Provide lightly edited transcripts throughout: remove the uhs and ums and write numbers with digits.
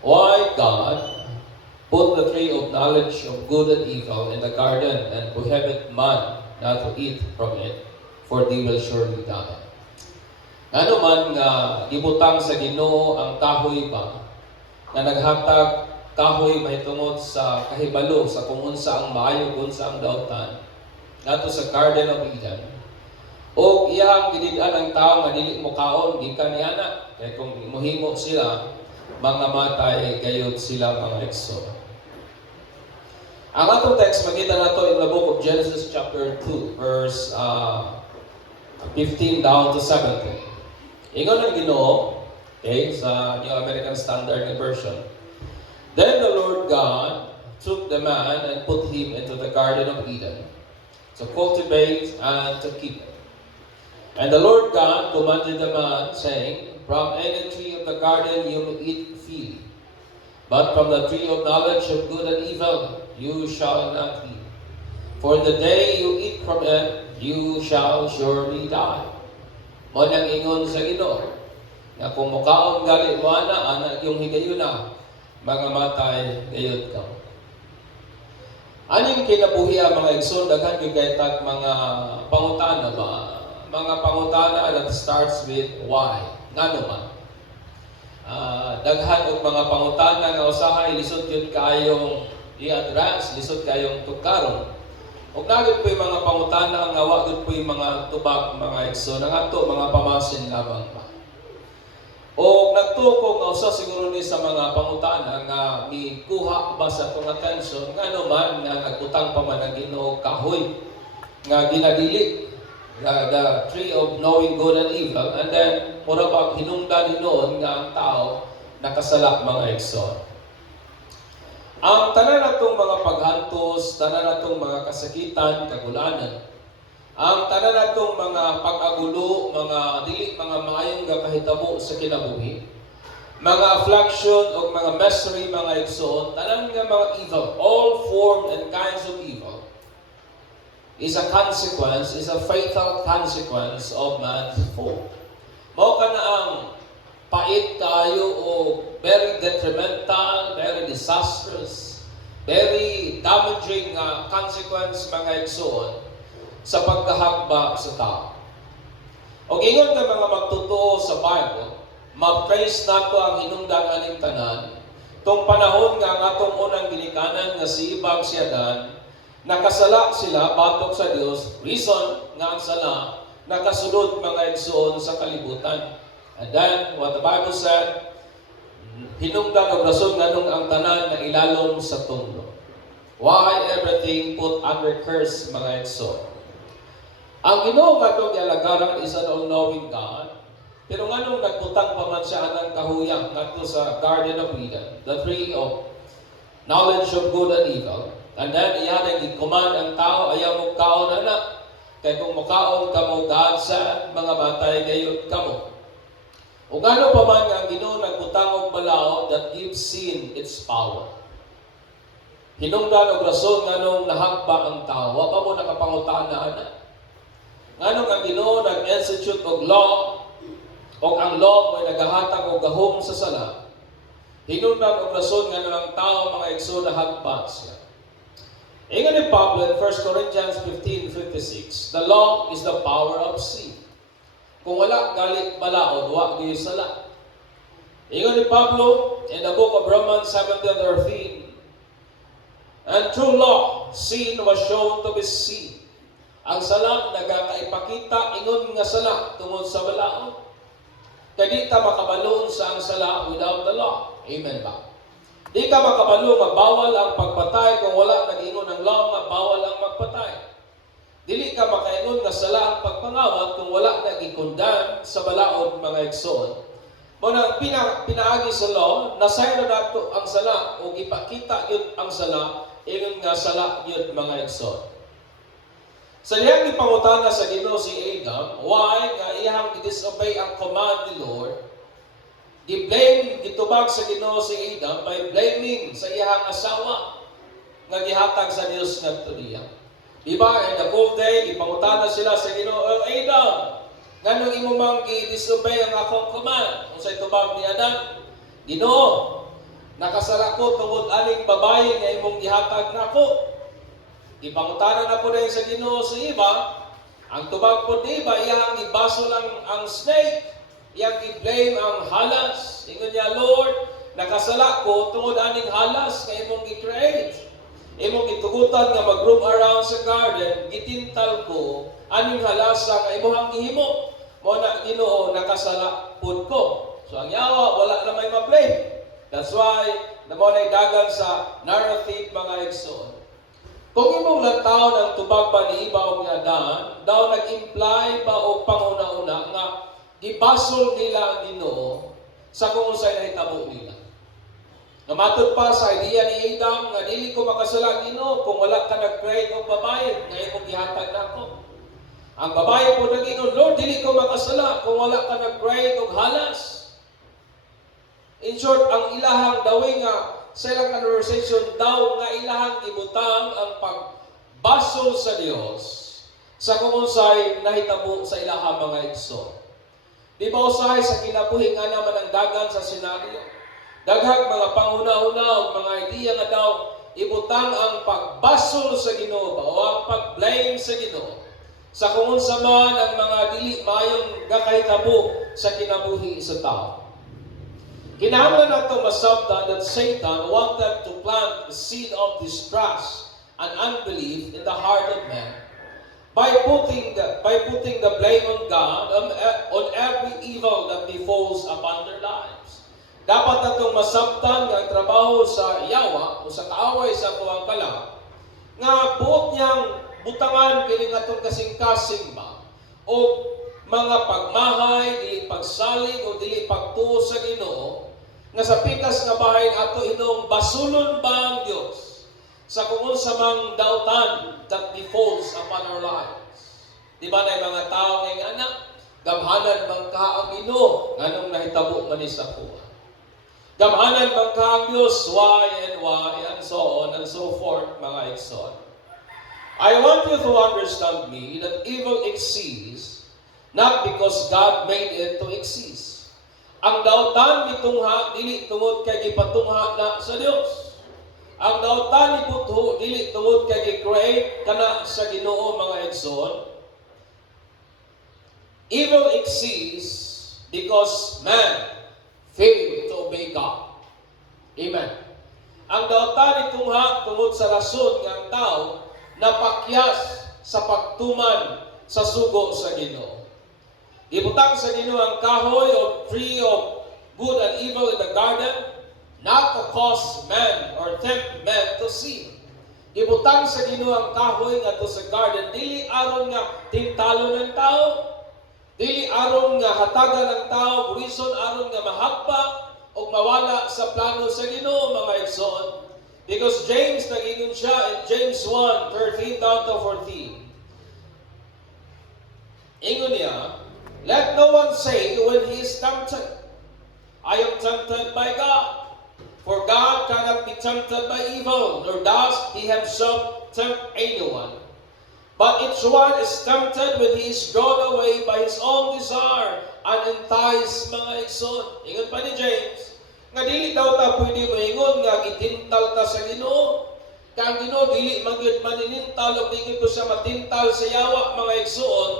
Why God put the tree of knowledge of good and evil in the garden and prohibit man not to eat from it, for they will surely die. Ano man nga gibutang sa Ginoo ang kahoy ba, nga naghatag kahoy mahitungod sa kahibalo sa kung unsa ang maayo kung unsa ang daotan, nato sa Garden of Eden. O iyang gidid-an ang tao nga dili mo kaon gikan niana, kay kung mohimo sila mga matay gayud sila mga ekso. Ang atong text makita nato in the book of Genesis chapter 2 verse 15 down to 17. Ingon ang Ginoo, okay, sa New American Standard Version. Then the Lord God took the man and put him into the Garden of Eden to cultivate and to keep it. And the Lord God commanded the man, saying, from any tree of the garden you may eat freely, but from the tree of knowledge of good and evil you shall not eat. For the day you eat from it, you shall surely die. Mo nang ingon sa Ginoo, nga kung mukaon gali mo anak yung higayuna, mga matay gayud ka. Aning kinabuhi ang mga igsoon, daghan gigaytag mga pangutana ba? Mga pangutana that starts with why. Ngano man? Daghan og mga pangutana nga usahay lisod yun kayong i-address, lisod kayong tukaron. Ug nagud po'y mga pangutana nga wa gud po'y mga tubag mga igsoon nga ato mga pamasin labang pa. O nagtuko nga usa siguro ni sa mga pangutana nga mikuha ba sa atong atensyon ngano man nga nagutang pa man ang Ginoo kahoy nga ginadili the tree of knowing good and evil, and then mura ba hinungdan noon nga ang tao nakasala mga igsoon. Ang tanan natong mga paghantos, tanan natong mga kasakitan, kagulanan, ang tanan natong mga pag-agulo, mga dili, mga maayong kahitabo sa kinabuhi, mga affliction o mga misery, mga igsoon, tanan nga mga evil, all form and kinds of evil, is a consequence, is a fatal consequence of man's fall. Mao ka na ang pait kayo o very detrimental, very disastrous, very damaging consequence mga igsoon sa pagkahagba sa tao. O ingon nga mga magtotoo sa Bible, ma-praise nato ang hinungdan aning tanan, tong panahon nga ang atong unang ginikanan nga si Ibang si Adan, nakasala sila batok sa Dios, reason nga ang sala nakasulod mga igsoon sa kalibutan. And then, what the Bible said, hinungdan og rason nganong ang tanan na ilalom sa tunglo. Why everything put under curse, mga igsoon? Ang Ginoo nga itong ialagaran is an all-knowing God, pero nganong nagputang pa man siya anang kahuyang ngadto sa Garden of Eden, the tree of knowledge of good and evil, and then iyan ang i-command ang tao, ayaw mo kaon anak, kaya kung makaon ka mo, God sa mga matay gayud kamo. O gano pa man ang Ginoo nagputang og balaod that gives sin its power. Hinungdan og rason nganong nahagba ang tao, wa pa mo nakapangutana ana. Nganong ang Ginoo nag-institute og law, og ang law mo'y nagahatag og gahom sa sala. Hinungdan og rason nganong ang tao mga igsoon nahagba siya. Ingon ni Pablo in 1 Corinthians 15:56, the law is the power of sin. Kung wala galit balaod, wa gyud sala. Ingon ni Pablo in the book of Romans 7:13, and through law, sin was shown to be sin. Ang sala nagakaipakita ingon nga sala tungod sa balaod. Kaya di ta makabalon sa ang sala without the law. Amen ba? Di ka makabalo nga bawal ang pagpatay kung wala nag-ingon ang law nga bawal ang magpatay. Dili ka makaingon nga sala ang pagpangawat kung wala nag-ikundan sa balaod mga igsoon. Muna pinaagi sa law, nasayro nato ang sala o ipakita yun ang sala, ingon nga sala yun mga igsoon. Sa diyang ipangutana sa Ginoo si Adam, why nga iyang disobey ang command ni Lord, gi-blame, gitubag sa Ginoo si Adam by blaming sa iyang asawa nga gihatag sa Dios ngadto niya. Diba, in the whole day, ipangutana sila sa Ginoo, Adam, nganong imo mang i-disobey ang akong command? Kung sa itubag ni Adam, Ginoo, nakasala ko tungod aning babae nga imong gihatag nako. Ipangutana na po rin sa Ginoo sa iba, ang tubag po di ba, iyang ibaso lang ang snake, iyang i-blame ang halas. Ingon niya, Lord, nakasala ko tungod aning halas nga imong i-create. Imong gitugutan nga mag-roam around sa garden, gitintal ko, aning halasa nga imong gihimo. Mo na Ginoo, nakasala pud ko. So ang yawa, wala na may ma-blame. That's why, namo na dagan sa narrative mga igsoon. Kung imong lantaw ng tubag ba ni ibaw nga daan, daw nag-imply ba o panguna-una nga gibasol nila ang Ginoo sa kung unsay nahitabo nila. Namatod pa sa idea ni Adam nga dili ko makasala Ginoo kung wala ka nag-create og babae nga imong gihatag nako. Ang babae po nag-ingon, Lord, dili ko makasala kung wala ka nag-create og halas. In short, ang ilahang dawi nga sa ilang conversation daw nga ilahang ibutang ang pagbasol sa Dios sa kung unsay nahitabo sa ilahang mga igsoon. Di ba usahay sa kinabuhi nga naman ang dagan sa senaryo? Daghang mga panguna-una o mga idea nga daw ibutang ang pagbasol sa Ginoo o ang pag-blame sa Ginoo sa kung unsa man ang mga dili maayong gakahitabo sa kinabuhi sa tao. Kinahanglan nato masabtan that Satan wanted to plant the seed of distrust and unbelief in the heart of man by putting the blame on God on every evil that befalls upon their lives. Dapat natong masabtan nga ang trabaho sa yawa o sa kaaway sa tuwang kala nga buot niyang butangan kini ngatong kasing-kasing ba o mga pagmahay, dili pagsalig o dili pagtuo sa Ginoo nga sa pikas nga bahay ato inong basulon ba ang Dios sa kung unsa mang dautan that befalls upon our lives. Di ba na mga tao nga anak gamhanan man ka ang Ginoo nganong nahitabo man ni sa kuha. Gamhanan man ka ang Dios, why and so on and so forth mga igsoon. I want you to understand me that evil exists not because God made it to exist. Ang dautan ni tungha dili tungod kay gipatungha na sa Dios. Ang dautan ni putho dili tungod kay gi-create kana sa Ginoo mga igsoon. Evil exists because man failed to obey God. Amen. Ang dautan ni tungha tungod sa rason nga ang tao napakyas sa pagtuman sa sugo sa Ginoo. Ibutang sa Ginoo ang kahoy o tree of good and evil in the garden, not to cause man or tempt man to sin. Ibutang sa Ginoo ang kahoy nga to sa garden, dili aron nga tintalo ng tao, dili aron nga hatagan ng tao, reason aron nga mahagpa o mawala sa plano sa Ginoo mga igsoon. Because James nag-ingon siya in James 1:13 down to 14. Ingon niya, let no one say when he is tempted, I am tempted by God. For God cannot be tempted by evil, nor does he himself tempt anyone. But each one is tempted when he is drawn away by his own desire and enticed mga igsoon. Ingon pa ni James, nga dili daw ta pwede moingon nga gitintal ta sa Ginoo. Kang Ginoo dili magyud maninintal o dili ko siya matintal sa yawa mga igsoon,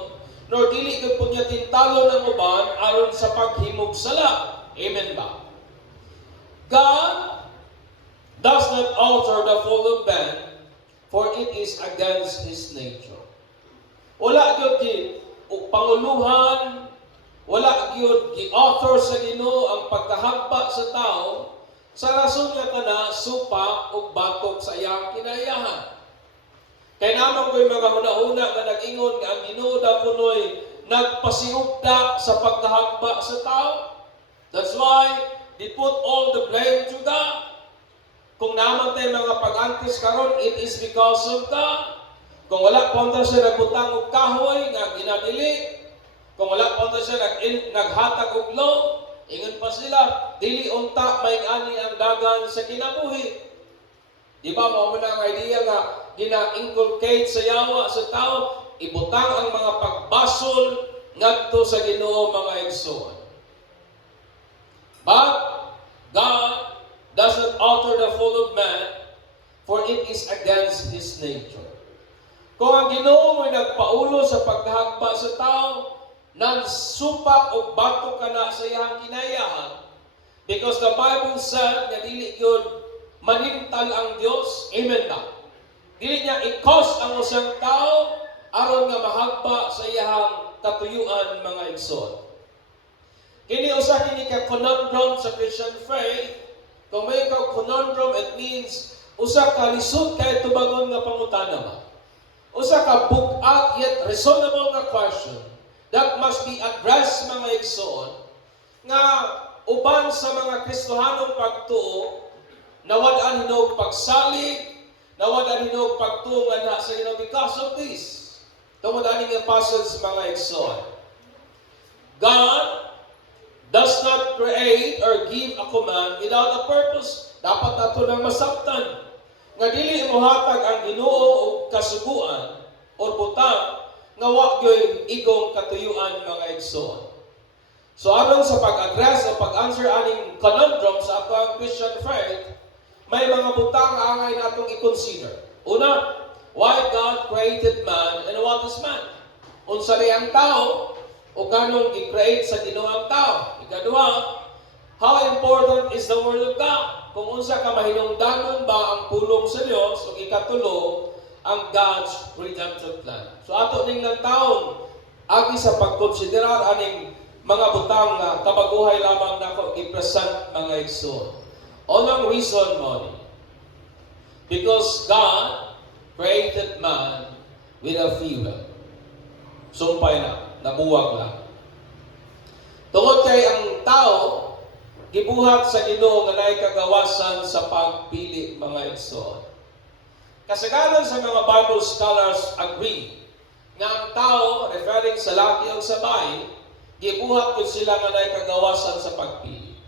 nor dili gud po niya tintalo ng uban aron sa paghimog sala. Amen ba? God does not alter the fall of man, for it is against his nature. Wala gyud panguluhan, wala gyud gi-author sa Ginoo ang pagkahagpa sa tao sa rason nga kana supa ug batok sa iyang kinaiyahan. Kaya naman ko'y mga huna-huna nga nag-ingon nga ang Ginoo daw kuno'y nagpasiugda sa pagkahagpa sa tao. That's why they put all the blame to God. Kung naman tayo mga pag-antis karon, it is because of God. Kung wala pa siya nagbutang og kahoy nga ginadili, kung wala pa siya naghatag og law, ingon pa sila, dili unta may ani ang dagan sa kinabuhi. Di ba mo na ang idea nga gina-inculcate sa yawa sa tao, ibutang ang mga pagbasol ngadto sa Ginoo mga igsoon. But God does not alter the fall of man, for it is against his nature. Kung ang Ginoo mo'y nagpaulo sa paghagba sa tao, nang supak o bato ka na sa iyang kinayahan, because the Bible said na dili yun manintal ang Dios. Amen ba? Dili niya i-cause ang usang tao aron nga mahagba sa iyang katuyuan, mga igsoon. Kini usa kini ka conundrum sa Christian faith. Kung may ka conundrum, it means usa ka lisod kay tubagon nga pangutana ba. Usa ka bugat yet reasonable nga question that must be addressed, mga igsoon, nga uban sa mga Kristohanong pagtuo, nawad-an hinog pagsalig, nawad-an hinog pagtuo nga na sa Ginoo because of this. Tungod aning apostles, mga igsoon. God does not create or give a command without a purpose. Dapat nato nang masabtan nga dili mohatag ang Ginoo og kasuguan o butang nga wa gyoy igong katuyuan, mga igsoon. So aron sa pag-address o pag-answer aning conundrum sa ato ang Christian faith, may mga butang nga angay natong i-consider. Una, why God created man and what is man? Unsa ri ang tao o kanong gi-create sa Ginoo ang tao? Ikaduha, how important is the Word of God? Kung unsa ka mahinungdanon ba ang pulong sa Dios, o ikatulo, ang God's redemptive plan. So ato ning nagtaon agi sa pagkonsiderar aning mga butang nga kabaguhay lamang nako i-present, mga igsoon. Unang reason mo ni, because God created man with a free will. Sumpay na, nabuwag lang. Tungod kay ang tao gibuhat sa Ginoo nga naay kagawasan sa pagpili, mga igsoon. Kasagaran sa mga Bible scholars agree nga ang tao, referring sa laki o sa bayi, gibuhat ko sila nga naay kagawasan sa pagpili.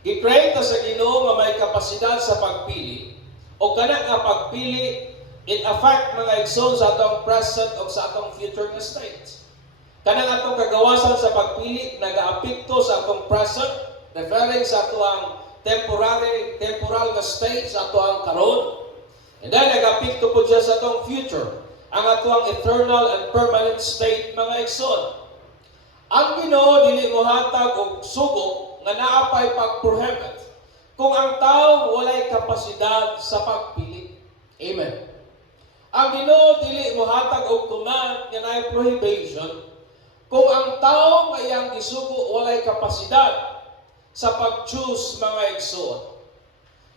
Gi-create sa Ginoo nga may kapasidad sa pagpili, o kana nga pagpili it affect, mga igsoon, sa atong present o sa atong future nga state. Kanang atong kagawasan sa pagpili nagaapekto sa atong present, referring sa ato ang temporal nga state, sa ato ang karon. And then nag-apekto po siya sa atong future, ang ato ang eternal and permanent state, mga igsoon. Ang Ginoo dili mohatag og sugo nga naapay pag-prohibit kung ang tao walay kapasidad sa pagpili. Amen. Ang Ginoo dili mohatag og command nga naay prohibition kung ang tao nga iyang gisugo walay kapasidad sa pag-choose, mga igsoon.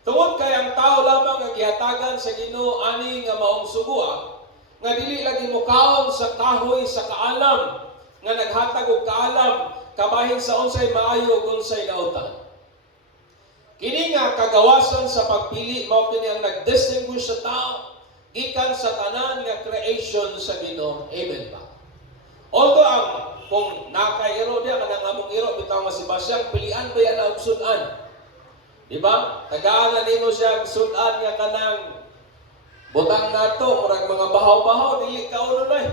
Tungod kay ang tao lamang ang gihatagan sa Ginoo ani nga maong sugua, nga dili lagi mokaon sa kahoy sa kaalam, nga naghatag og kaalam kabahin sa unsay maayo ug unsay nautan. Kini nga kagawasan sa pagpili mao kini ang nag-distinguish sa tao gikan sa tanan nga creation sa Ginoo. Amen ba? Although ang kung nakairo diya kanang among iro bitaw nga si Basyang pilian ba yan na og sudan? Di ba? Tagaan na nimo siya sudan nga kanang butang nato murag mga bahaw-bahaw dili ka uno nay.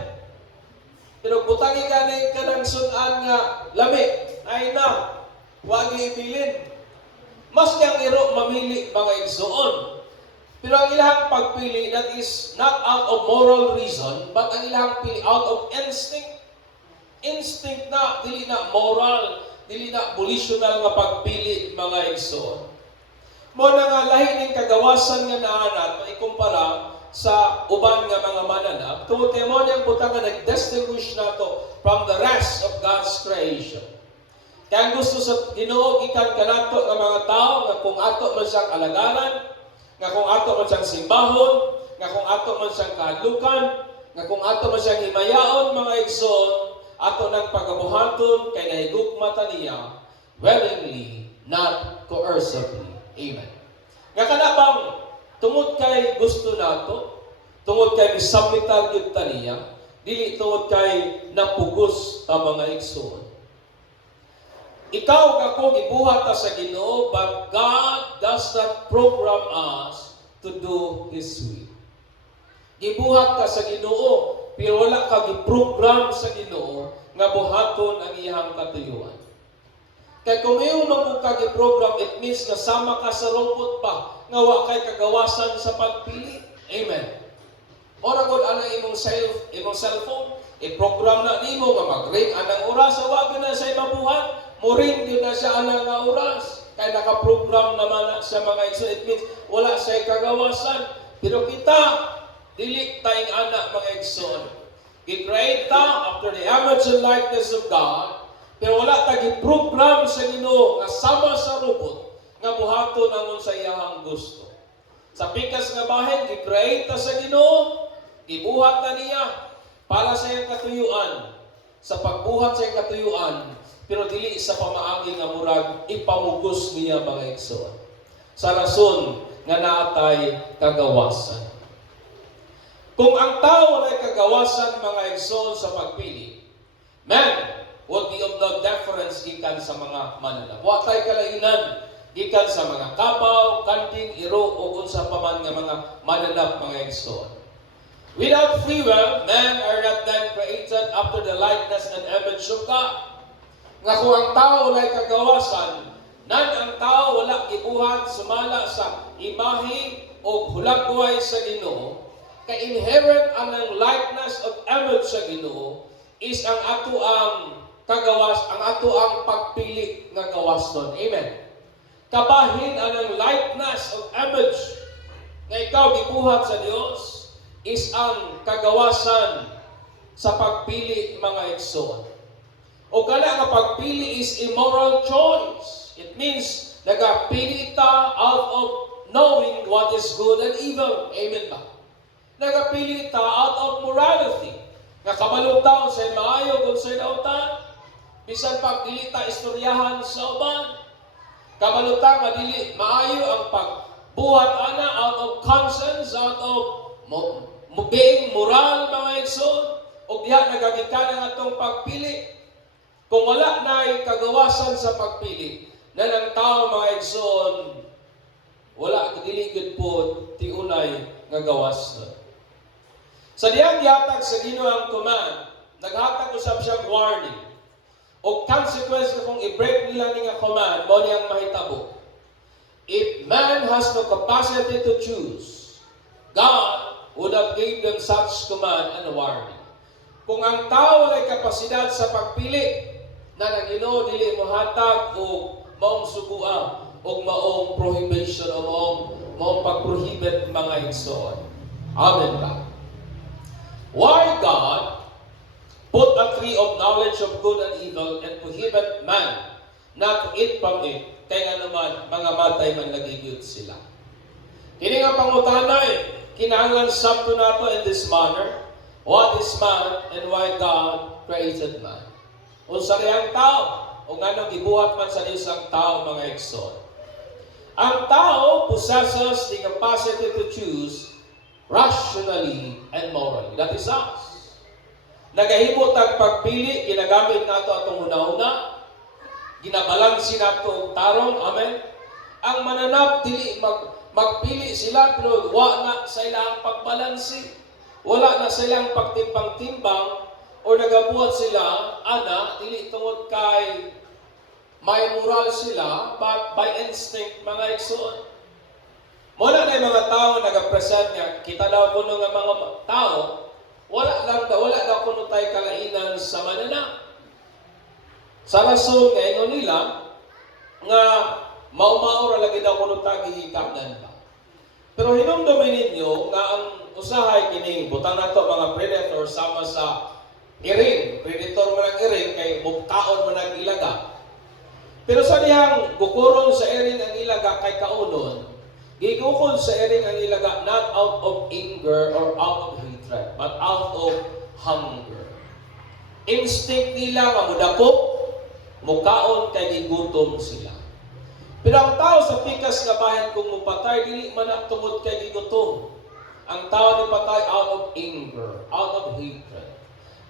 Pero butangi kanang sudan nga lami ay na wag ibilin. Mas yang iro mamili, mga igsoon. Pero ang ilang pagpili, that is not out of moral reason, but ang ilang pili out of instinct. Instinct na, dili na moral, dili na volitional nga pagpili, mga igsoon. Mo na nga lahi ning kagawasan nga naanat, maikumpara sa uban nga mga mananap, tungod kay mo niyang butang nga nag-distinguish nato from the rest of God's creation. Kaya ang gusto sa Ginoo gikan kanato nga mga tao nga kung ato man siyang alagaran, nga kung ato man siyang simbahon, nga kung ato man siyang kahadlukan, nga kung ato man siyang himayaon, mga igsoon, ato nang pagabuhaton kay nahigugma ta niya willingly, not coercively. Amen. Nga kana bang tungod kay gusto nato, tungod kay misabmitan gyud ta niya, dili tungod kay napugos ta, mga igsoon. Ikaw ako gibuhat ta sa Ginoo, but God does not program us to do His will. Gibuhat ka sa Ginoo, pero wala ka giprogram sa Ginoo nga buhaton ang iyang katuyuan. Kay kung iyong magkagi program, it means nasama ka sa robot pa, nga wa kay kagawasan sa pagpili. Amen. Ora gud ana imong cellphone, i-program na nimo nga mag-ring anang oras, wa na siya mabuhat, mo-ring gyud na siya anang nga oras. Kay naka-program naman na sa mga igsoon, it means wala siya kagawasan. Pero kita, dili tayong anak mga igsoon. I-create ta after the image and likeness of God, pero wala tayong program sa Ginoo nga sama sa robot nga buhaton ang sa iyang gusto. Sa pikas nga bahin, i-create ta sa Ginoo, ibuhat na niya para sa iyang katuyuan, sa pagbuhat sa iyang katuyuan, pero dili sa pamaagi nga murag ipamugos niya mga igsoon. Sa rason nga naatay kagawasan. Kung ang tao ay kagawasan mga igsoon sa pagpili, man would be of no deference gikan sa mga mananap. Wa tay kalainan gikan sa mga kabaw, kanting, iro o unsa pa man nga mga mananap mga igsoon. Without free will, men are not then created after the likeness and image of God. Nga kung ang tao ay kagawasan, nan ang tao wala gibuhat sumala sa imahe o hulagway sa Ginoo, kay inherent ang likeness of image sa Ginoo is ang ato ang kagawas, ang ato ang pagpili nga gawaston. Amen. Kabahin ang likeness of image nga ikaw gibuhat sa Dios is ang kagawasan sa pagpili mga igsoon. O kana nga pagpili is immoral choice. It means nagapili ta out of knowing what is good and evil. Amen ba? Nagapili ta out of morality. Nga kabalo taon sa maayo kung sa dautan. Bisan pag dili ta istoryahan sa uban. Kabalo ta nga dili maayo ang pagbuhat ana out of conscience, out of being moral mga igsoon. O diha nagagikan ang atong pagpili. Kung wala na'y kagawasan sa pagpili, na ng tao mga igsoon, wala dili gud po tiunay nga gawas. Sa diyang yatag sa Ginoo ang command, naghatag usab siya warning. O consequence kung i-break nila ni nga command, mo niyang mahitabo. If man has no capacity to choose, God would have gave them such command and warning. Kung ang tao ay kapasidad sa pagpili, na ang Ginoo dili mo hatag o maong suguan o maong prohibition o maong pag-prohibit mga igsoon. Amen ba? Why God put a tree of knowledge of good and evil and prohibit man not to eat from it, kaya nga naman mga matay man nagigid sila. Kini nga pangutana kinahanglan sabto nato in this manner, what is man and why God created man? Unsa ang tao o nganong gibuhat man sa Dios ang tao mga igsoon. Ang tao possesses the capacity to choose rationally and morally. That is us. Nagahimo tag pagpili, ginagamit nato atong una-una, ginabalansi nato ang tarong, amen. Ang mananap dili magpili sila pero wa na sa ilang pagbalansi. Wala na silang pagtimbang-timbang o nagabuhat sila, ana, dili tungod kay may moral sila, but by instinct, mga igsoon. Muna na yung mga tao nag-present nga, kita daw kuno nga mga tao, wala daw kuno tayo kalainan sa mananap. Sa rason nga ingon nila, nga maumaura lagi daw kuno tayo gihikanan ba. Pero hinumdumin ninyo nga ang usahay kining butang nato mga predator sama sa iring, predator man ang iring, kay muktaon man ang ilaga. Pero sa diyang gukuron sa iring ang ilaga kay kaunon, gigukon sa iring ang ilaga not out of anger or out of hatred, but out of hunger. Instinct nila nga mudakop, mukaon kay gigutom sila. Pero ang tao sa pikas nga bahin kung mupatay, dili man na tungod kay gigutom. Ang tao ni patay out of anger, out of hatred,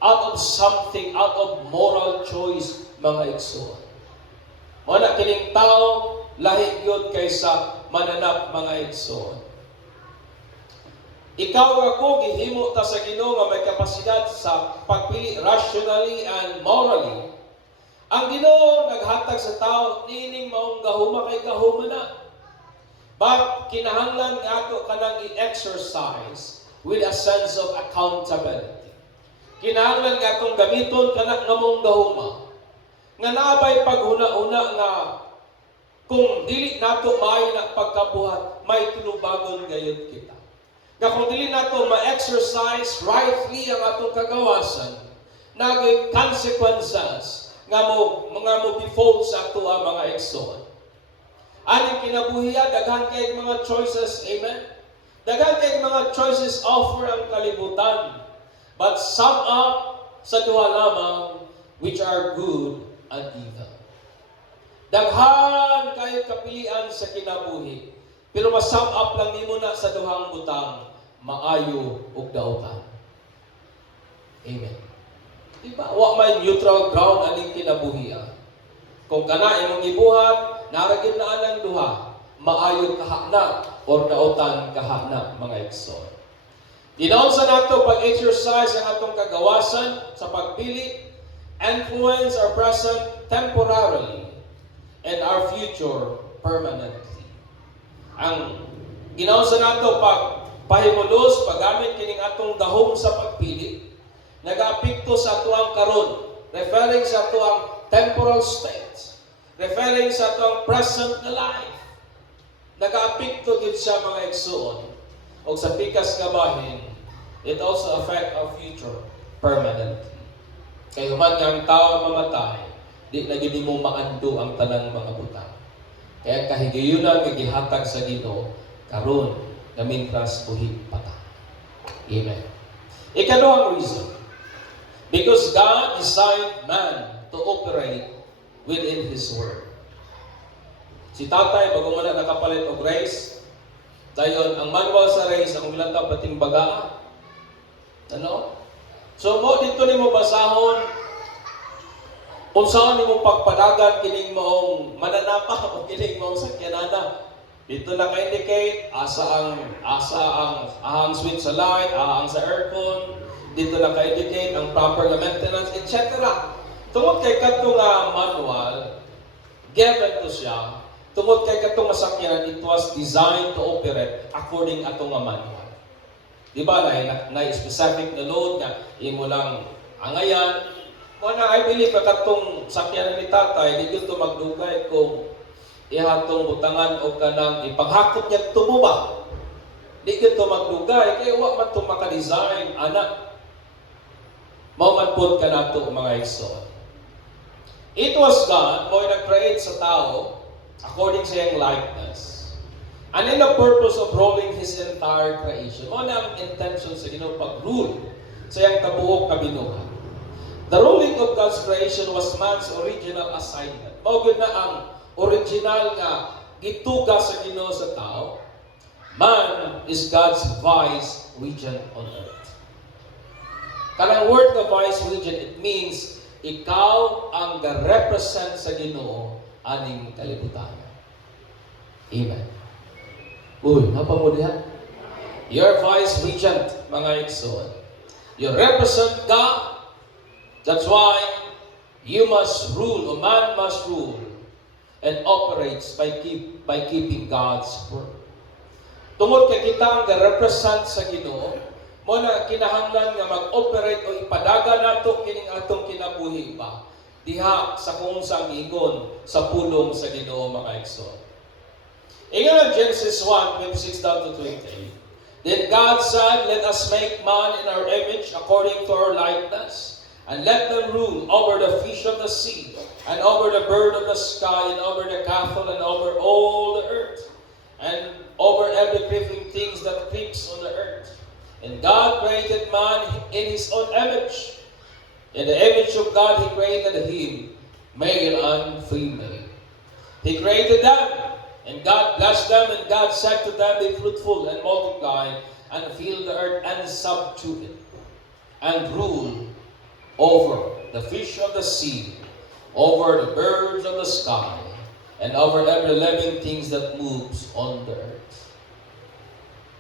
out of something, out of moral choice, mga igsoon. Muna kining tao, lahi yun kaysa mananap mga igsoon. Ikaw ako, gihimo ta sa Ginoo nga may kapasidad sa pagpili rationally and morally. Ang Ginoo naghatag sa tao nining maong gahuma kay gahuma na. But kinahanglan nga ato kanang i-exercise with a sense of accountability. Kinahanglan nga atong gamiton kana nga maong gahuma. Nga nabay paghuna-una nga kung dili nato maayo na pagkabuhat, may tulubagon gayud kita. Nga kung dili nato ma-exercise rightly ang atong kagawasan, nagay consequences nga mo befall sa ato ang mga igsoon. Aning kinabuhiya, daghan kay mga choices, amen? Daghan kay mga choices offer ang kalibutan, but sum up sa duha lamang, which are good and evil. Daghan kayo kapilian sa kinabuhi, pero masum up lang nimo na sa duhang butang, maayo ug daotan. Amen. Diba? Wa may neutral ground aning kinabuhi. Kung kana imong gibuhat, naragid na anang duha, maayo kahana or daotan kahana mga igsoon. Ginaunsa nato pag-exercise ang atong kagawasan sa pagpili, influence our present temporarily and our future permanently. Ang ginaunsa nato pagpahimulos, paggamit kining atong gahom sa pagpili, nag-aapekto sa atuang karon, referring sa atuang temporal states, referring sa atuang present na life. Nag-aapekto din siya mga igsoon. O sa pikas nga bahin, it also affect our future permanently. Kaya human nga ang tao mamatay, di na gini mo maando ang tanang mga butang. Kaya kahigayunan gihatag sa Ginoo karon nga mintras buhi pata. Amen. Ikaduhang reason, because God designed man to operate within His Word. Si tatay, bago mo na nakapalit og race, dayon ang manual sa race, akong lantaw patimbagaan. Ano? So mo dito nimo basahon unsaon nimo pagpadagan kining maong mananapa o kining maong sakyanana. Dito naka-indicate asa ang switch sa light, ang sa aircon. Dito naka-indicate ang proper maintenance, etc. Tungod kay kadto nga manual, given to siya. Tungod kay kadto nga sakyanan, it was designed to operate according ato nga manual. Di ba na specific na load nga imo lang angayan. Muna, I believe katong sakyanan ni tatay, di yun magdugay kung ihatong butangan o kanang ipaghakot niya tumuba. Di yun magdugay, kaya huwag man itong makadesign, anak. Maumanpod ka na ito, mga igsoon. It was God, mo nag-create sa tao, according sa iyang likeness. And in the purpose of ruling His entire creation, mo na ang intention sa Ginoo pag-rule sa iyang kabuok kabinuhan. The ruling of God's creation was man's original assignment. Mao gyud na ang original nga gituga sa Ginoo sa tao. Man is God's vice regent on earth. Kanang word nga vice regent, it means ikaw ang ga-represent sa Ginoo aning kalibutan. Amen. Uy, napa mo diha? You're vice regent, mga igsoon. You represent God. That's why you must rule, or man must rule, and operates by keeping God's word. Tungod kay kita ang represent sa Ginoo, mo na kinahanglan nga mag-operate o ipadaga nato kining atong kinabuhi ba diha sa kung sang ingon sa pulong sa Ginoo, mga igsoon. Ingon ang Genesis 1:26 down to 28. Then God said, "Let us make man in our image according to our likeness. And let them rule over the fish of the sea, and over the bird of the sky, and over the cattle, and over all the earth, and over every creeping thing that creeps on the earth. And God created man in His own image. In the image of God He created him, male and female. He created them, and God blessed them, and God said to them, Be fruitful and multiply, and fill the earth and subdue it, and rule over the fish of the sea, over the birds of the sky, and over every living thing that moves on the earth."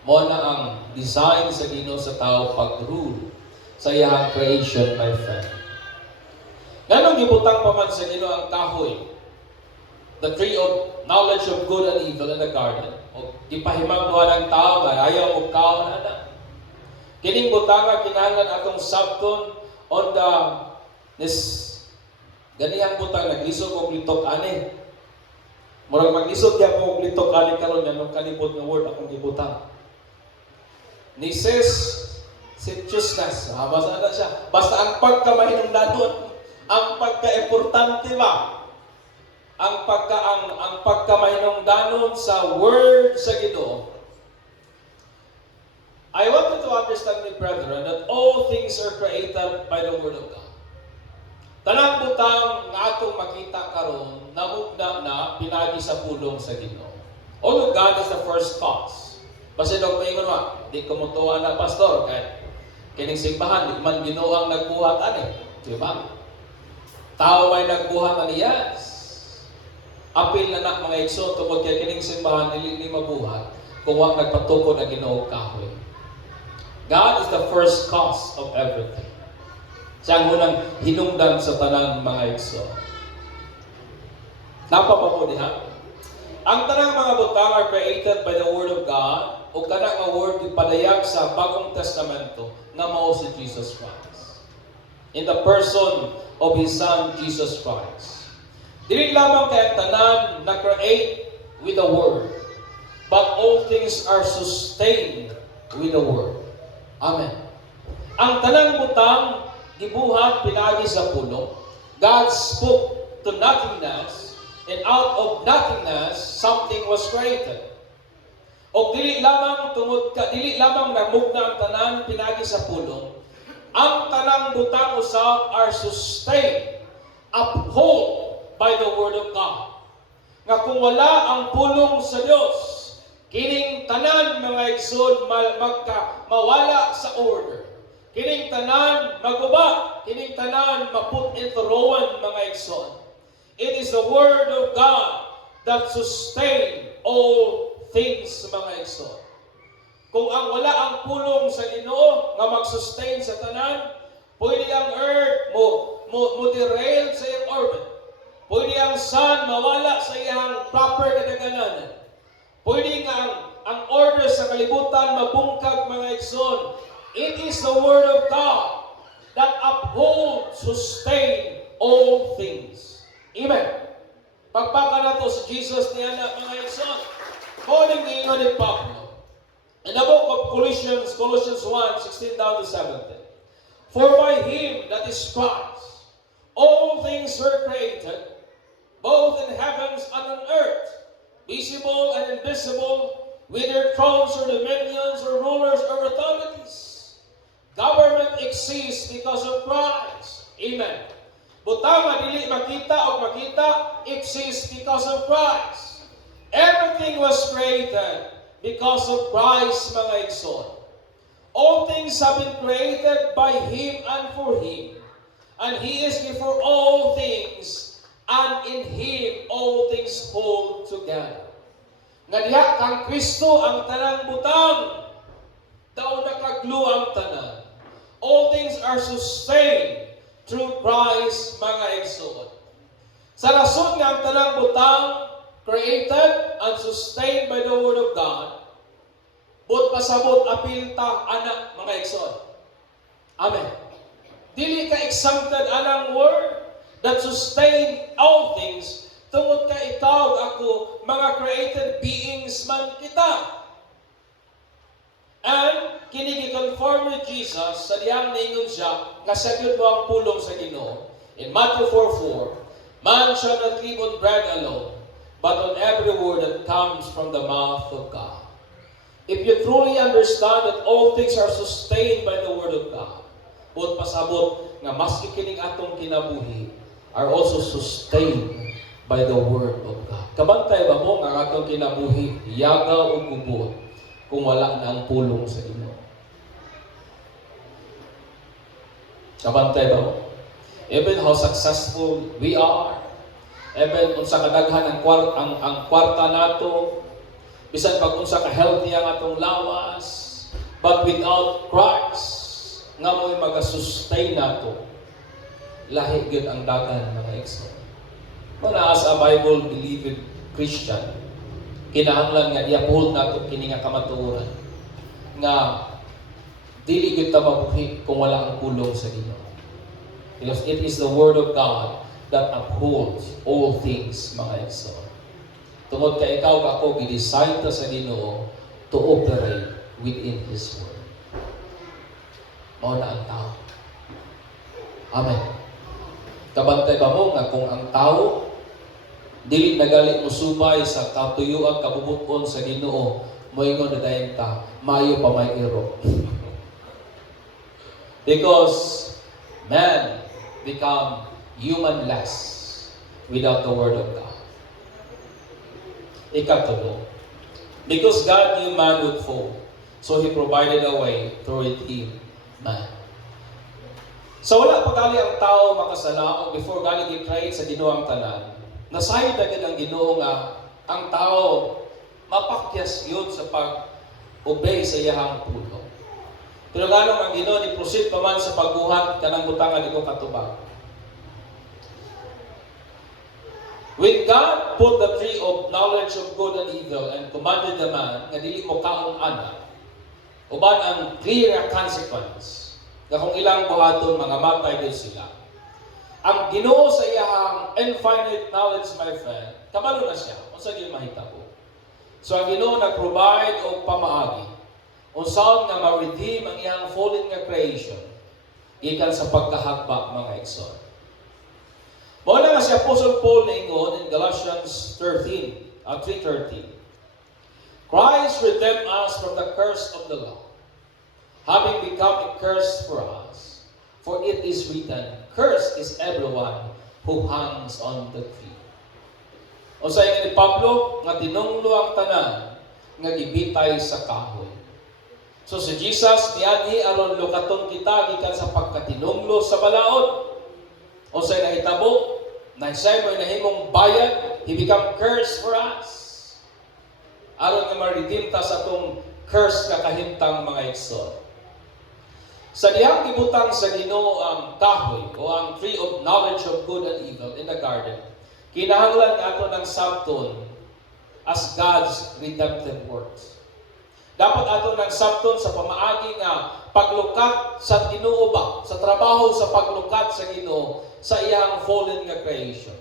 Mo na ang design sa Ginoo sa tao pag-rule sa iyang creation, my friend. Nganong gibutang pa man sa Ginoo ang kahoy, the tree of knowledge of good and evil in the garden. O gipahimangduhan ang tao nga ayaw og kaon ana. Kining butanga kinahanglan atong sabton on the ganihang butang naglisod og litok ani. Murag maglisod gyud og litok ani karon nganong kalibot nga word akong gibutang. Nises Sitchusness. Basta na siya. Basta ang pagkamahinungdanon, ang pagka-importante ba? Ang pagkamahinungdanon sa word sa Ginoo. I want you to understand, my brethren, that all things are created by the word of God. Tanang butang nga atong makita karon namugna na pinagi sa pulong sa Ginoo. All of God is the first cause. Basta daw maingon wa, di ko mutuwa na pastor kay kining simbahan di man Ginoo ang nagbuhat ani, di ba? Tao may nagbuhat ani, yes. Apil na nak mga igsoon tungod kay kining simbahan dili ni mabuhat kung wa nagpatukod ang Ginoo kahoy. God is the first cause of everything. Siya ang unang hinungdan sa tanang mga igsoon. Napapa po diha. Ang tanang mga butang are created by the Word of God o kana nga word ipadayag sa Bagong Testamento nga mao si Jesus Christ. In the person of His Son, Jesus Christ. Dili lamang kay ang tanan na create with the Word, but all things are sustained with the Word. Amen. Ang tanang butang gibuhat pinagi sa puno. God spoke to nothingness, and out of nothingness something was created. O dili lamang namugna ang tanan pinagi sa pulong. Ang tanang butang usab are sustained, uphold by the word of God. Nga kung wala ang pulong sa Dios, kining tanan mga igsoon mawala sa order. Kining tanan maguba, kining tanan maput into ruin mga igsoon. It is the word of God that sustain all things mga igsoon. Kung ang wala ang pulong sa Ginoo nga mag-sustain sa tanan, pwede ang earth mo derail sa iyang orbit. Pwede ang sun mawala sa iyang proper kadaganan. Pwede nga ang order sa kalibutan mabungkag mga igsoon. It is the word of God that upholds, sustain all things. Amen. Pagpaka na to sa Jesus niya na mga igsoon. According to ingon ni Pablo, in the book of Colossians 1:16 down to 17. For by Him, that is Christ, all things were created, both in heavens and on earth, visible and invisible, whether thrones or dominions or rulers or authorities. Government exists because of Christ. Amen. Butang dili makita o makita exists because of Christ. Everything was created because of Christ, mga igsoon. All things have been created by Him and for Him. And He is before all things, and in Him all things hold together. Nga diha kang Kristo ang tanang butang, daw nakaglu ang tanan. All things are sustained through Christ, mga igsoon. Sa rason nga ang tanang butang created and sustained by the Word of God, but pasabot apil ta anak mga igsoon. Amen. Dili ka exempted anang word that sustain all things tungod ka ikaw ako mga created beings man kita. And kini gi-conform with Jesus sa diyang ningon siya nga sagyud mo ang pulong sa Ginoo. In Matthew 4:4, man shall not live on bread alone, but on every word that comes from the mouth of God. If you truly understand that all things are sustained by the Word of God, but pasabot nga maski kining atong kinabuhi are also sustained by the Word of God. Kabantay ba mo nga atong kinabuhi yaga o gubot kung wala na ang pulong sa Ginoo? Kabantay ba mo? Even how successful we are, even unsa kadaghan ang kwarta nato, bisan pag unsa ka healthy ang atong lawas, but without Christ nga mo'y mag-sustain nato, lahi gyud ang dagan mga igsoon. Muna as a Bible believing Christian, kinahanglan nga i-uphold nato kini nga kamatuoran nga dili gyud ta mabuhi kung wala ang pulong sa Ginoo. Because it is the word of God that upholds all things mga igsoon. Tungod kay ikaw ako gi-decide ta sa Ginoo to operate within His word. Mao na ang tao. Amen. Kabantay ba mo nga kung ang tao dili nagali musubay sa katuyuan kabubuton sa Ginoo, moingon na dayon ta, maayo pa may iro. Because man become humanless without the word of God. Ikatulo, because God knew man would fall, so He provided a way to redeem man. So wala pa gali ang tao makasalaog before gali gi-try sa Ginoo ang tanan. Nasayod na gid ang Ginoo nga ang tao mapakyas yun sa pag-obey sa iyahang pulong. Pero ganong ang Ginoo ni proceed pa man sa pagbuhat kanang butangan dito katubag. When God put the tree of knowledge of good and evil and commanded the man nga dili mo kaon ana, uban ang clear consequence nga kung ilang buhaton mga matay din sila. Ang Ginoo sa iyang infinite knowledge, my friend, kabalo na siya unsa gyud mahitabo. So ang Ginoo nag-provide og pamaagi unsaon nga ma-redeem ang iyang fallen nga creation gikan sa pagkahagba mga igsoon. Mao na nga si Apostle Paul naingon in Galatians 3:13. Christ redeemed us from the curse of the law, having become a curse for us. For it is written, cursed is everyone who hangs on the tree. O sa ni Pablo, nga tinunglo ang tanan, nga gibitay sa kahoy. So si Jesus, niyanhi aron lukaton kita gikan sa pagkatinunglo sa balaod. O sa nahitabo, na siya mo'y nahimong bayad, He become curse for us. Aron nga ma-redeem ta sa itong curse nga kahimtang mga igsoon. Sa diyang gibutang sa Ginoo ang kahoy o ang tree of knowledge of good and evil in the garden, kinahanglan ato ng sabton as God's redemptive works. Dapat ato ng sabton sa pamaagi nga paglukat sa Ginoo ba, sa trabaho sa paglukat sa Ginoo sa iyang fallen nga creation.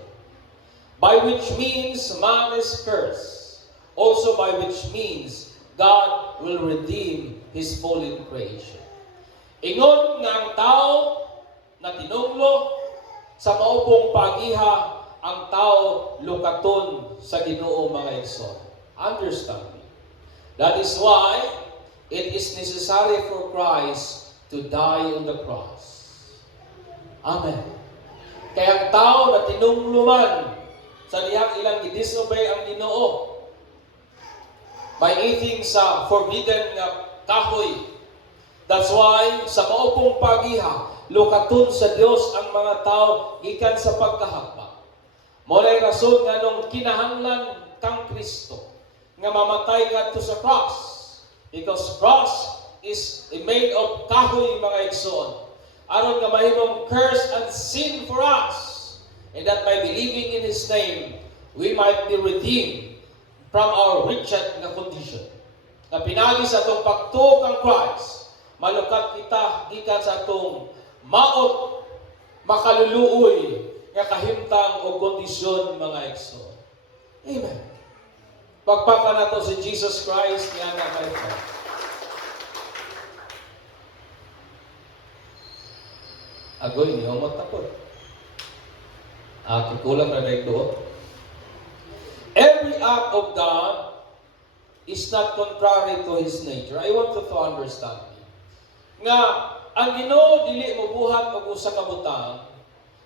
By which means man is cursed, also by which means God will redeem His fallen creation. Ingon nga ang tao na tinunglo sa maupong pagiha ang tao lukaton sa Ginoo mga igsoon. Understand me. That is why it is necessary for Christ to die on the cross. Amen. Kaya ang tao na tinunglo man sa dihang ilang i-disobey ang Ginoo by eating sa forbidden nga kahoy. That's why sa maupong pagiha, lukaton sa Dios ang mga tao gikan sa pagkahakba. Mo'y rason nga nung kinahanglan kang Kristo nga mamatay ngadto sa cross, because cross is made of kahoy mga igsoon, aron nga mahimong curse and sin for us, and that by believing in His name we might be redeemed from our wretched nga condition. Na pinagi sa atong pagtuo kang Christ, malukat kita gikan sa atong maot makaluluoy nga kahimtang o kondisyon mga igsoon. Amen. Pagpaka na to si Jesus Christ, niya na kayo. Agoy, niyo mo tapos. Kukulang na rin doon. Every act of God is not contrary to His nature. I want you to understand me. Nga, ang Ginoo dili mo buhat og usa ka butang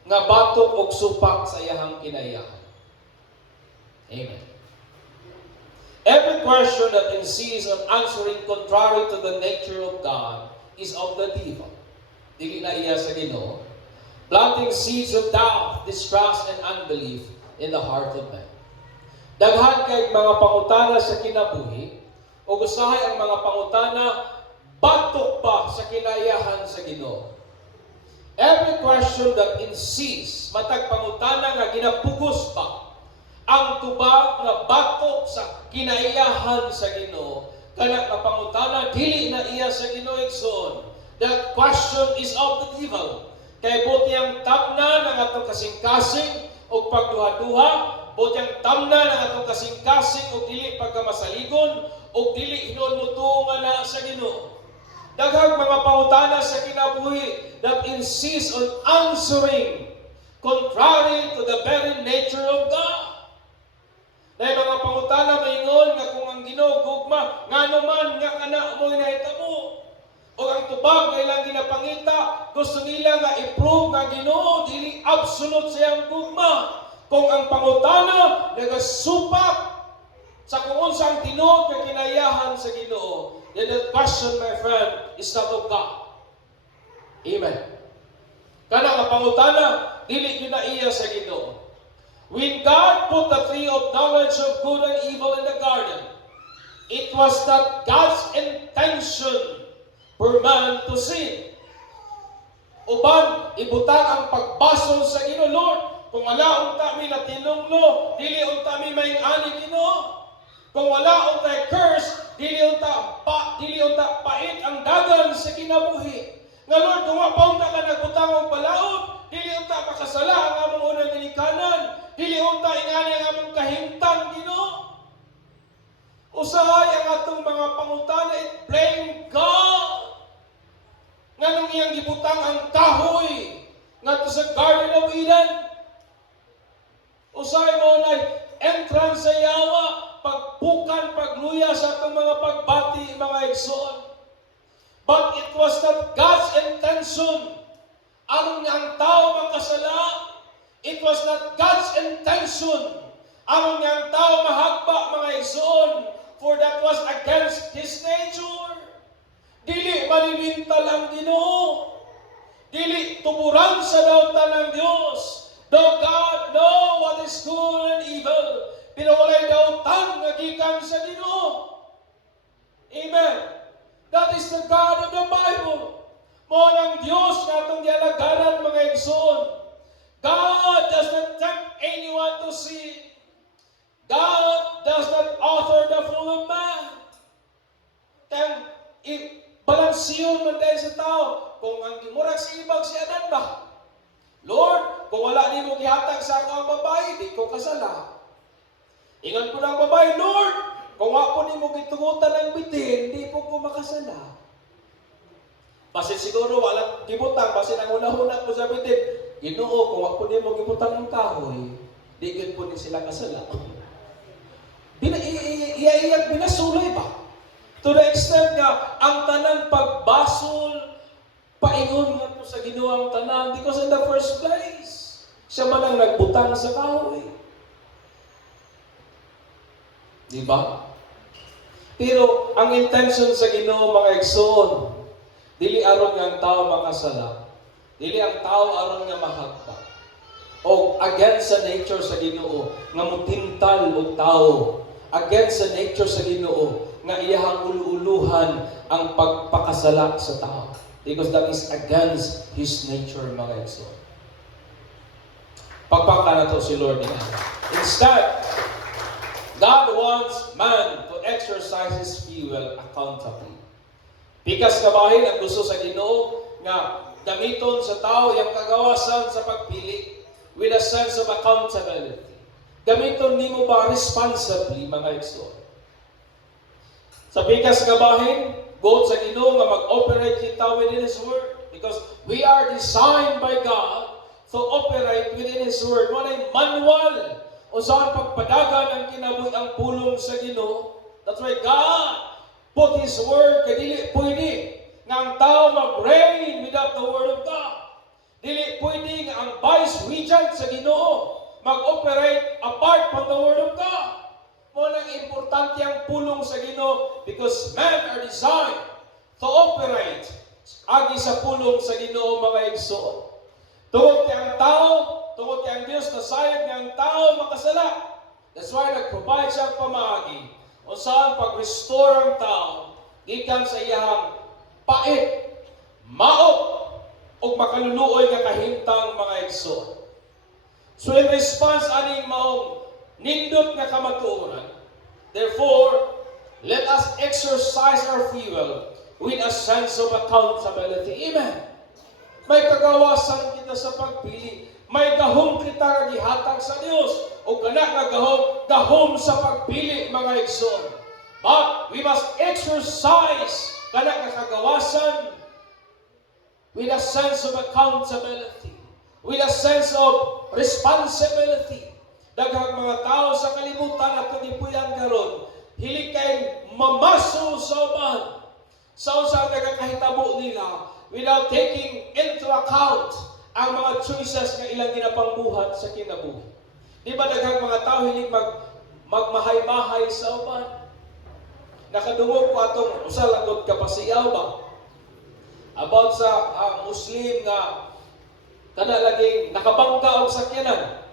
nga batok og supak sa iyahang kinayahan. Amen. Every question that insists on answering contrary to the nature of God is of the devil. Dili na iya sa Ginoo, planting seeds of doubt, distrust, and unbelief in the heart of man. Daghan kay mga pangutana sa kinabuhi, o usahay ang mga pangutana batok pa sa kinayahan sa Ginoo. Every question that insists, matag pangutana nga ginapugos pa ang tubag nga batok sa kinaiyahan sa Ginoo, kana nga pangutana dili na iya sa Ginoo igsoon. That question is of the devil. Kay buti ang tamna ng atong kasing-kasing o pagduha-duha, buti ang tamna ng atong kasing-kasing o dili pagkamasaligon o dili hinunmutungan na sa Ginoo. Daghang mga pangutana sa kinabuhi that insist on answering contrary to the very nature of God. Dahil mga pangutana maingon nga kung ang Ginoo gugma, ngano man nga kana mo nahitabo. O ang tubag nga ilang ginapangita, gusto nila nga i-prove nga Ginoo dili absolute siyang gugma. Kung ang pangutana nagasupak sa kung unsang tinuod nga kinayahan sa Ginoo, then that question, my friend, is not of God. Amen. Kana nga pangutana, dili ginaiya sa Ginoo. When God put the tree of knowledge of good and evil in the garden, it was not God's intention for man to sin. Uban, ibutang ang pagbasol sa Ginoo, Lord, kung wala unta mi natinunglo, dili unta mi maing-ani Ginoo. Kung wala untay curse, dili unta pait ang dagan sa kinabuhi. Nga Lord, kung wa pa unta ka nagbutang og balaod, dili unta makasala ang among unang ginikanan, dili unta ingani ang among kahimtang Ginoo. Usahay ang atong mga pangutana, it blame God. Nganong iyang gibutang ang kahoy ngadto sa Garden of Eden. Usahay mo na entrance sa yawa, pagbukan, pagluya sa atong mga pagbati, mga igsoon. But it was not God's intention aron nga ang tao makasala. It was not God's intention aron nga ang tao mahagba, mga igsoon, for that was against His nature. Dili manimintal ang Ginoo. Dili tuburan sa dautan ng Dios. Though God know what is good and evil, pero walay dautan nga gikan sa Ginoo. Amen. That is the God of the Bible. Mo ang Dios nga atong gialagaran, mga igsoon. God does not tempt anyone to sin. God does not author the fall of man. Balansiyon man dahil sa tao. Kung ang gimurag si ibag si Adan ba? Lord, kung wala ni mo gihatag sa ako ang babae, di ko kasala. Ingat ko ng babae, Lord, kung wa po ni mo gitungutan ng bitin, di po ko makasala. Basi siguro wala gibutang, basi nang una-una po sa bitin, Ginoo, kung wa po ni mo gibutang ng kahoy, di gid po ni sila kasala. Iya-iyag binasuloy ba? To the extent nga, ang tanang pagbasol, paingon nga po sa Ginoo ang tanan, because in the first place, siya man ang nagbutang sa kahoy. Di ba? Pero ang intention sa Ginoo, mga igsoon, dili aron nga ang tao makasala, dili ang tao aron nga mahagpa, o against sa nature sa Ginoo nga mutintal og tao, against sa nature sa Ginoo nga iyahang ulu-uluhan ang pagpakasala sa tao, because that is against His nature, mga igsoon. Pagpaka na to si Lord niya. Instead, God wants man to exercise his free will accountably. Pikas kabahin ang gusto sa Ginoo nga gamiton sa tao yung kagawasan sa pagpili with a sense of accountability. Gamiton nimo ba responsibly, mga igsoon? Sa pikas kabahin, go sa Ginoo nga mag-operate kita within His Word, because we are designed by God to operate within His Word. Walay manual o saan pagpadagan ang kinabuhi ang pulong sa Ginoo. That's why God put His Word, kaya dili pwede nga ang tao mag-reign without the Word of God. Dili pwede nga ang vice-regent sa Ginoo mag-operate apart from the Word of God. Mo nang importante ang pulong sa Ginoo, because men are designed to operate agi sa pulong sa Ginoo, mga igsoon. Tungod kay ang tao, tungod kay ang Dios nasayod nga ang tao makasala. That's why nag-provide siya pamaagi o saan pag-restore ang tao gikan sa iyang pait, maot, o makaluluoy nga kahimtang mga igsoon. So in response aning maong nindot nga kamatuoran, therefore, let us exercise our free will with a sense of accountability. Amen. May kagawasan kita sa pagpili. May gahom kita nga gihatag sa Dios o kana nga gahom sa pagpili mga igsoon. But we must exercise kana nga kagawasan with a sense of accountability, with a sense of responsibility. Daghang mga tao sa kalibutan at kanipuyan karon, hili kay mamaso sa uban sa usa nagakahitabo nila without taking into account ang mga choices nga ilang ginapangbuhat sa kinabuhi. Di ba daghang mga tao hilig magmahay-mahay sa uban? Nakadungog ko atong usa lang kapasiyaw ba about sa Muslim nga kana laging nakabangga og sakyanan.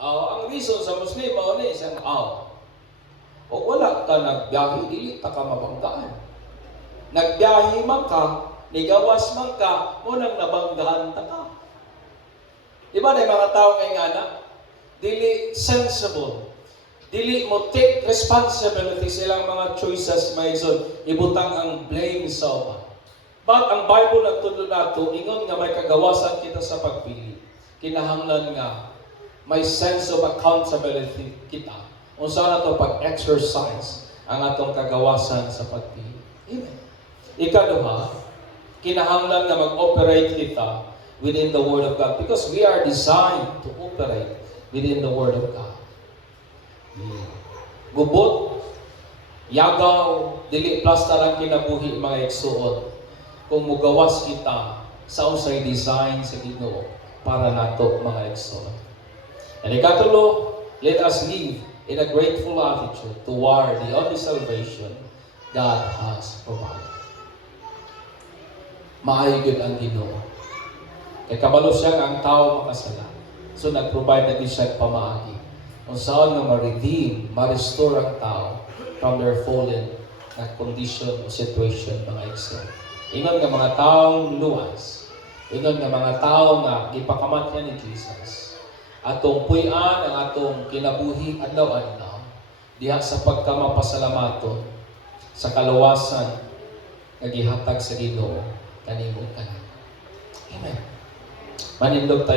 Ang reason sa Muslim mao ni isang o wala ka nagbiyahe dili ta ka mabanggaan. Nagbiyahe man ka, nigawas man ka, mo nang nabanggaan ta ka. Di ba na mga tao ngay nga na dili sensible, dili mo take responsibility silang mga choices maison, ibutang ang blame sa uban. But ang Bible nagtudlo nato ingon nga may kagawasan kita sa pagpili. Kinahanglan nga may sense of accountability kita. Unsa na to pag-exercise ang atong kagawasan sa pagpili. Amen. Ikaduha, kinahanglan nga mag-operate kita within the Word of God because we are designed to operate within the Word of God. Gubot, yagaw, dili plastar ang kinabuhi mga igsoon kung mugawas kita sa usay design sa Ginoo para nato mga igsoon. And ikatulo, let us live in a grateful attitude toward the only salvation God has provided. Maayo gyud ang Ginoo. Kay kabalo siya nga ang tao makasala. So nag-provide na din siya pamaagi. Kung saan nga ma-redeem, ma-restore ang tao from their fallen na condition o situation mga igsoon. Ingon nga mga taong luwas. Ingon nga mga tao nga gipakamatyan ni Jesus. Atong puy-an ang atong kinabuhi adlaw-adlaw diha sa pagkamapasalamaton sa kaluwasan nga gihatag sa Ginoo kanimo kanan. Amen. Manindog tayo